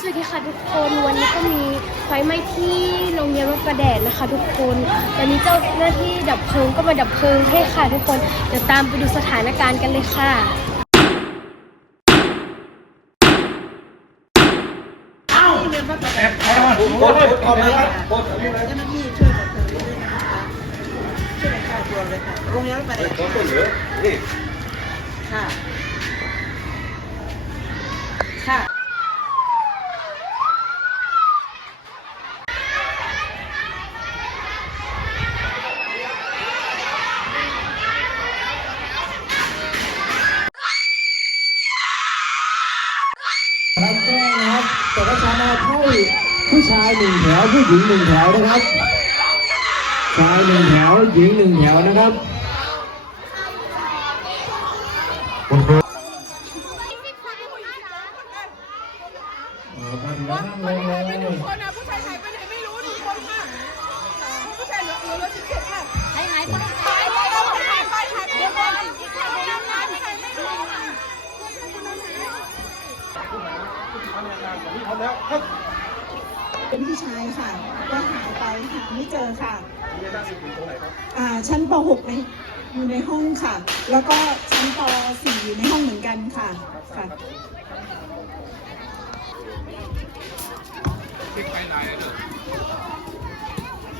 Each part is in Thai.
สวัสดีค่ะทุกคนวันนี้ก็มีไฟไหม้ที่โรงเรียนวัดประแดดนะคะ ทุกคนตอนนี้เจ้าหน้าที่ดับเพลิงก็มาดับเพลิงให้ค่ะ ทุกคนเดี๋ยวตามไปดูสถานการณ์กันเลยค่ะโคตรขอบคุณครับโคตรเจ้าหน้าที่ช่วยดับเพลิงด้วยนะคะช่วยกันค่ะรวมเลยค่ะโรงเรียนประเด็นโคตรเหลือนี่ค่ะค่ะ รับแจ้งนะครับแต่ว่าชานาให้ผู้ชายหนึ่งแถวผู้หญิงหนึ่งแถวนะครับ ชายหนึ่งแถวหญิงหนึ่งแถวนะครับอ๋อมาถึงแล้วนั่งลงเลยคนอะผู้ชายหายไปไหนไม่รู้หนึ่งคนค่ะ เป็นพี่ชายค่ะ ก็หายไปหาไม่เจอค่ะอ่าชั้นป .6 ในอยู่ในห้องค่ะ แล้วก็ชั้นป .4 อยู่ในห้องเหมือนกันค่ะค่ะ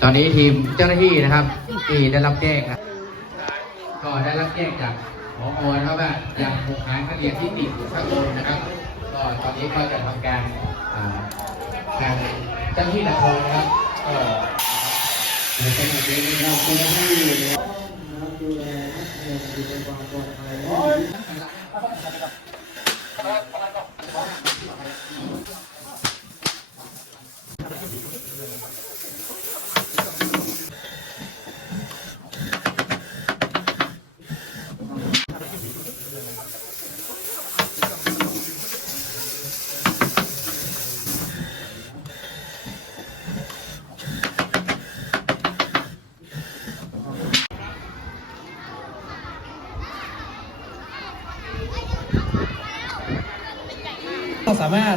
ตอนนี้ทีมเจ้าหน้าที่นะครับที่ได้รับแจ้งครับก็ได้รับแจ้งจากหมอนะครับว่ายังคงหานักเรียนที่ติดอยู่ข้างบนนะครับ ก็ตอนนี้ก็จะทำการทางเจ้าที่นครนะครับก็ในขณะนี้เราคุณให้ดูแลนักเรียนอยู่ใความปลอดภัย สามารถ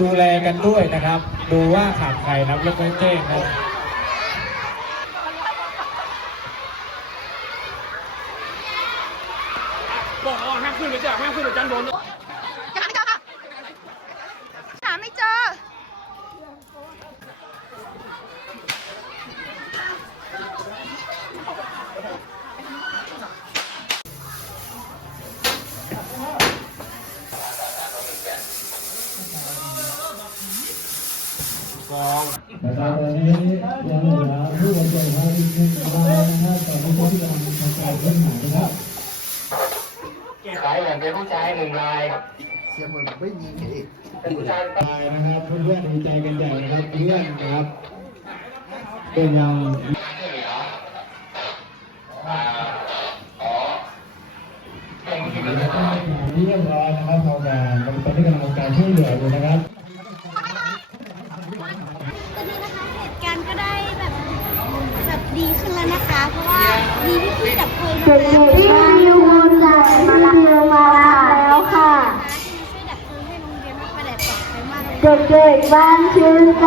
ดูแลกันด้วยนะครับ ดูว่าขาดใครนะครับแล้วก็แจ้งครับบอกอ๋อห้ามขึ้นเลยจ้ะห้ามขึ้นเลยจันโดนหาไม่เจอ นะครับตอนนี้ยังเหลือผู้บาดเจ็บภายในหนึ่งรายนะครับตอนนี้ผู้ที่กำลังทำการค้นหานะครับสายแบ่งเป็นผู้ชายหนึ่งรายเสียงมันไม่มีอีกเป็นผู้ชายตายนะครับเพื่อนๆดีใจกันใหญ่นะครับเพื่อนนะครับเป็นยังช่วยเหลืออ่าขอเป็นที่ปรึกษาเรียบร้อยนะครับทำงานตอนนี้กำลังทำการช่วยเหลืออยู่นะครับ ตอนนี้นะคะเหตุการณ์ก็ได้แบบแบบ ดีขึ้นแล้วนะคะ เพราะว่ามีพี่พี่ๆดับเพลิงมาแล้วที่มีคนจ่ายมารับเงินมาแล้วค่ะที่มาช่วยดับเพลิงให้โรงเรียนวัดประแดดปลอดภัยมากเลย เด็กๆบ้านชื่นใจ